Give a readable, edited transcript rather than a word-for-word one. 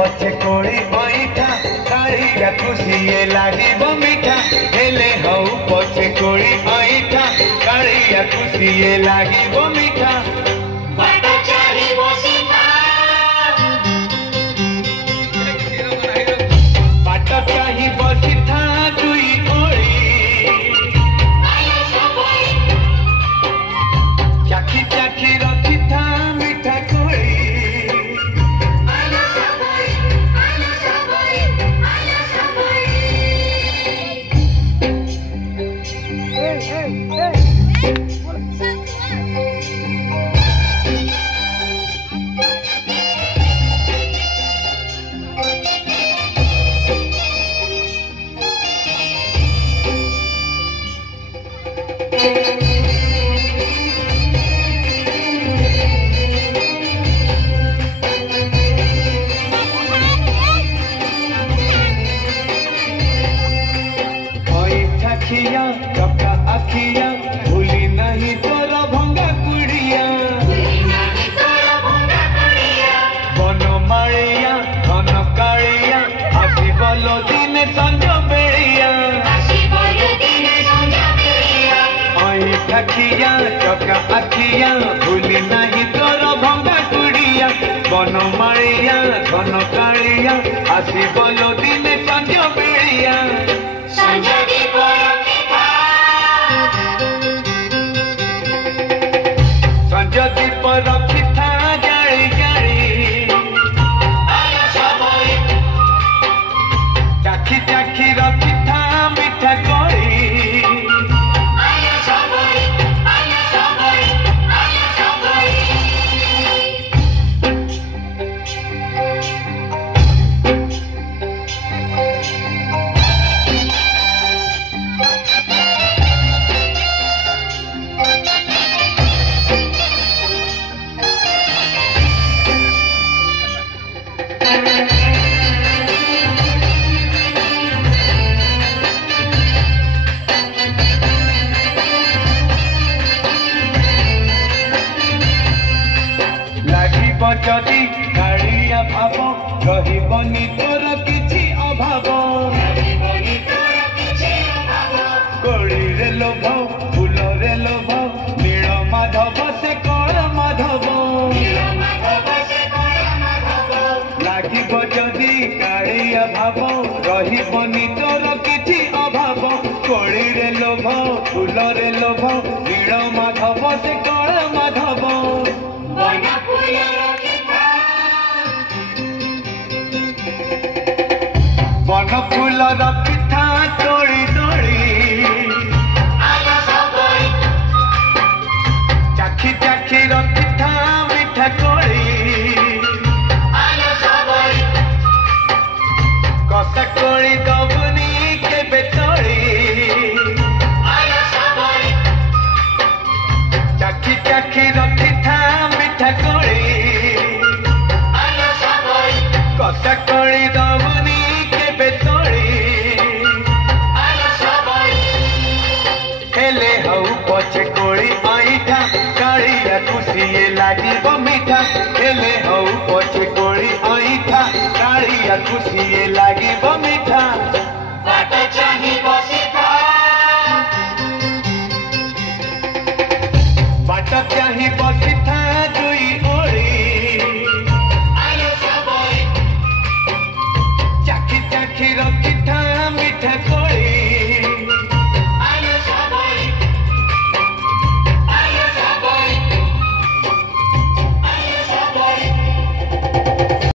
पछे कोड़ी बैठा कालिया खुशी लागी मीठा हेले हऊ पछे कोड़ी बैठा कालिया खुशी लागी मीठा अखिया चका अखिया भूली नहीं तोर भंगा कुड़िया बन मारिया धन कालिया आसी बोलो दिन संज बेड़िया अखिया चका अखिया भूली नहीं तोर भंगा कुड़िया बन मारिया धन कालिया आसी बोलो दिन संज बेड़िया संजदी पर रखिथा जाली जाली चाखी चाखी रखिथा मीठा कोड़ी जदि कालिया भाव रही तोर किछि अभाव कोड़ी रे लोभ फूल रे लोभ नील माधव से कण माधव लागी जदि कालिया भाव रही तोर किछि अभाव कोड़ी रे लोभ फूल रे लोभ नील माधव से कण माधव बन फूल रखिथा तोड़ी तोड़ी चाखी चाखी रखिथा मीठा कोड़ी कसा कोड़ी दबनी केबे तोड़ी चाखी चाखी रखिथा मीठा कोड़ी कसा कोड़ी दबनी हेले हऊ पछे कोड़ी बैठा कालिया खुशी लागी मीठा हेले हऊ पछे कोड़ी बैठा कालिया खुशी लागी